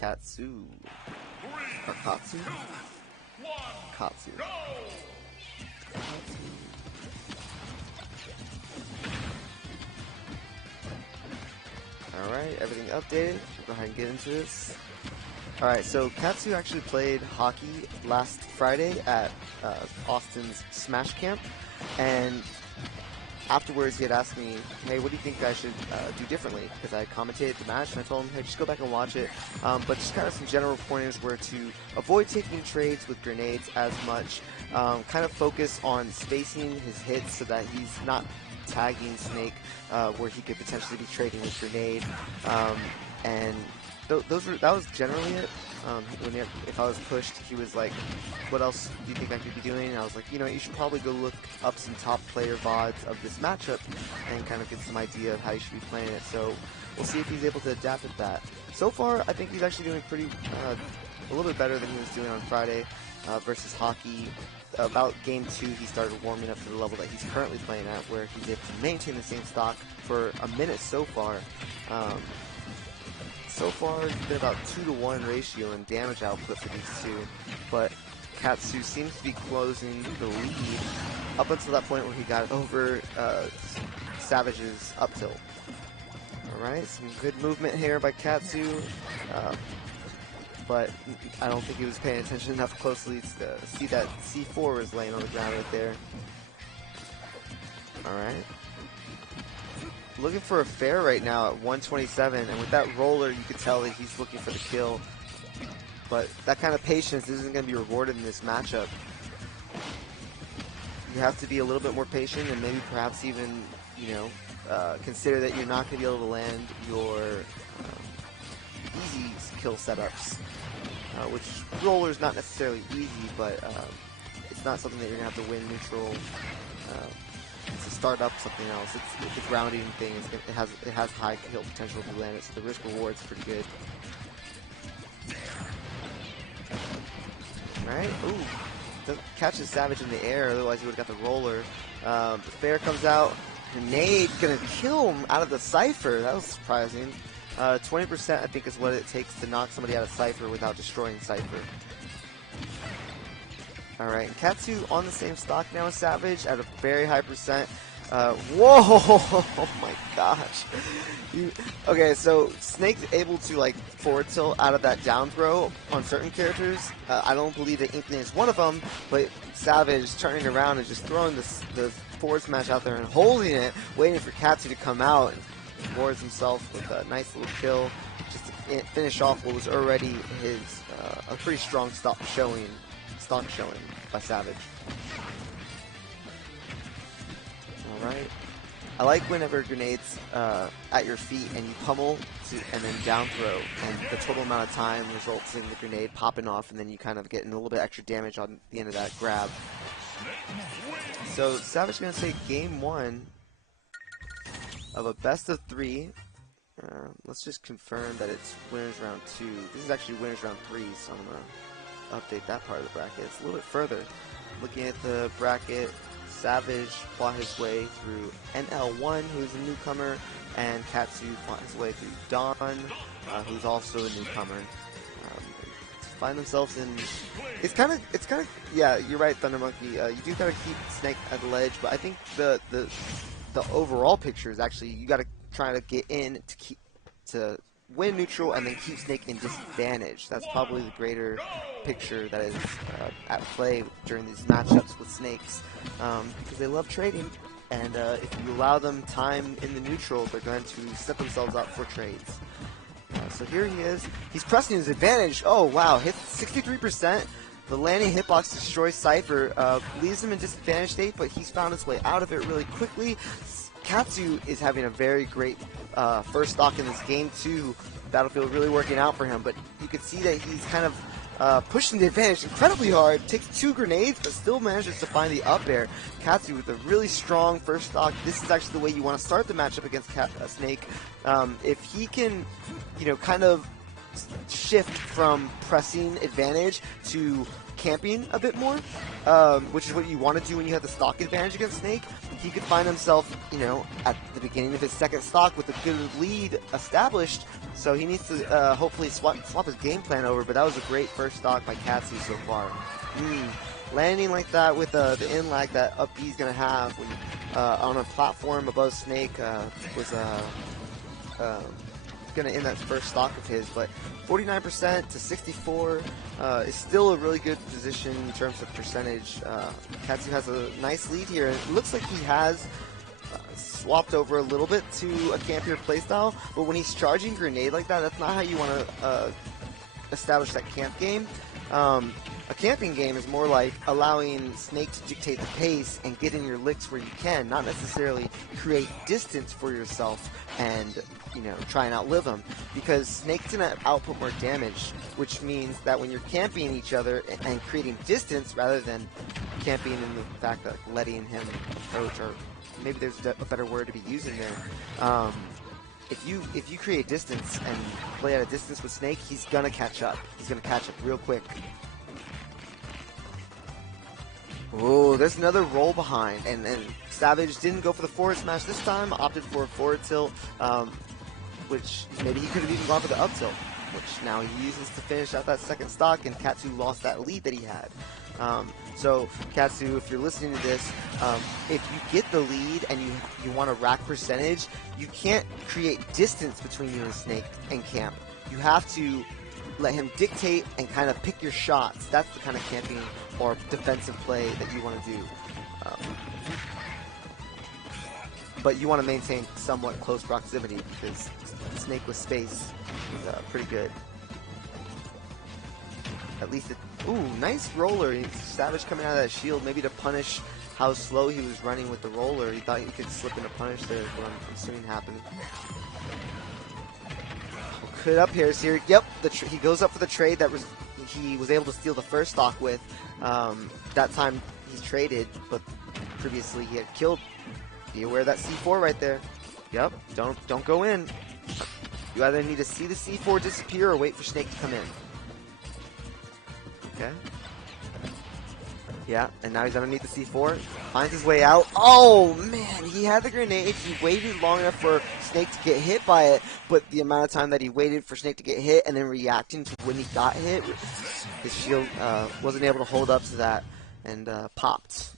Katsu. Or Katsu? Katsu. Alright, everything updated. We'll go ahead and get into this. Alright, so Katsu actually played hockey last Friday at Austin's Smash Camp, and afterwards he had asked me, hey, what do you think I should do differently? Because I commentated the match, and I told him, hey, just go back and watch it. But just kind of some general pointers were to avoid taking trades with grenades as much, kind of focus on spacing his hits so that he's not tagging Snake where he could potentially be trading with grenade, and that was generally it. If I was pushed, he was like, what else do you think I could be doing? And I was like, you should probably go look up some top player VODs of this matchup and kind of get some idea of how you should be playing it. So we'll see if he's able to adapt with that. So far, I think he's actually doing a little bit better than he was doing on Friday versus hockey. About game 2, he started warming up to the level that he's currently playing at, where he's able to maintain the same stock for a minute so far. So far, it's been about 2-to-1 ratio in damage output for these two, but Katsu seems to be closing the lead up until that point where he got over Savage's up tilt. Alright, some good movement here by Katsu, but I don't think he was paying attention enough closely to see that C4 was laying on the ground right there. Alright. Looking for a fair right now at 127, and with that roller you can tell that he's looking for the kill, but that kind of patience isn't going to be rewarded in this matchup. You have to be a little bit more patient and maybe perhaps even, consider that you're not going to be able to land your easy kill setups, which roller is not necessarily easy, but it's not something that you're going to have to win neutral. To start up something else. It's a grounding thing. It has high kill potential if you land it, so the risk reward is pretty good. Alright, ooh. Catches Savage in the air, otherwise he would have got the roller. The fair comes out. Grenade gonna kill him out of the Cypher. That was surprising. 20% I think is what it takes to knock somebody out of Cypher without destroying Cypher. Alright, Katsu on the same stock now as Savage at a very high percent. Whoa! Oh my gosh. Okay, so Snake's able to forward tilt out of that down throw on certain characters. I don't believe that Inkling is one of them, but Savage turning around and just throwing the forward smash out there and holding it, waiting for Katsu to come out, and rewards himself with a nice little kill just to finish off what was already his a pretty strong stock showing by Savage. Alright. I like whenever grenades at your feet and you pummel and then down throw, and the total amount of time results in the grenade popping off, and then you kind of get a little bit extra damage on the end of that grab. So Savage is going to take game 1 of a best of 3. Let's just confirm that it's winners round 2. This is actually winners round 3, so I'm going to update that part of the bracket. It's a little bit further. Looking at the bracket, Savage fought his way through NL1, who's a newcomer, and Katsu fought his way through Dawn, who's also a newcomer. Find themselves in. It's kind of. Yeah, you're right, Thunder Monkey. You do gotta keep Snake at the ledge, but I think the overall picture is actually you gotta try to get in to win neutral and then keep Snake in disadvantage. That's probably the greater picture that is at play during these matchups with Snakes, because they love trading, and if you allow them time in the neutral, they're going to set themselves up for trades. So here he is. He's pressing his advantage. Oh wow, hit 63%. The landing hitbox destroys Cypher, leaves him in disadvantage state, but he's found his way out of it really quickly. Katsu is having a very great first stock in this game too. Battlefield really working out for him, but you can see that he's kind of pushing the advantage incredibly hard. Takes 2 grenades, but still manages to find the up air. Katsu with a really strong first stock. This is actually the way you want to start the matchup against Snake. If he can, kind of shift from pressing advantage to camping a bit more, which is what you want to do when you have the stock advantage against Snake, he could find himself, at the beginning of his second stock with a good lead established, So he needs to hopefully swap his game plan over, but that was a great first stock by Katsu so far. Landing like that with the in lag that up B is going to have when, on a platform above Snake was going to end that first stock of his, but 49% to 64 is still a really good position in terms of percentage. Katsu has a nice lead here. It looks like he has swapped over a little bit to a campier playstyle, but when he's charging grenade like that, that's not how you want to establish that camp game. A camping game is more like allowing Snake to dictate the pace and get in your licks where you can, not necessarily create distance for yourself and, you know, try and outlive him. Because Snake's going to output more damage, which means that when you're camping each other and creating distance rather than camping in the fact that letting him approach, or maybe there's a better word to be using there. If you create distance and play at a distance with Snake, he's gonna catch up. He's gonna catch up real quick. Oh, there's another roll behind, and Savage didn't go for the forward smash this time, opted for a forward tilt, which maybe he could have even gone for the up tilt, which now he uses to finish out that second stock, and Katsu lost that lead that he had. So Katsu, if you're listening to this, if you get the lead and you want to rack percentage, you can't create distance between you and Snake and camp. You have to let him dictate and kind of pick your shots. That's the kind of camping or defensive play that you want to do. But you want to maintain somewhat close proximity because Snake with space is pretty good. At least ooh, nice roller. Savage coming out of that shield, maybe to punish how slow he was running with the roller. He thought he could slip into punish there, what I'm assuming happened. Could up here, yep, he goes up for the trade that he was able to steal the first stock with. That time he's traded, but previously he had killed. Be aware of that C4 right there. Yep, don't go in. You either need to see the C4 disappear or wait for Snake to come in. Okay. Yeah, and now he's underneath the C4. Finds his way out. Oh, man, he had the grenade. He waited long enough for Snake to get hit by it, but the amount of time that he waited for Snake to get hit and then reacting to when he got hit, his shield wasn't able to hold up to that and popped.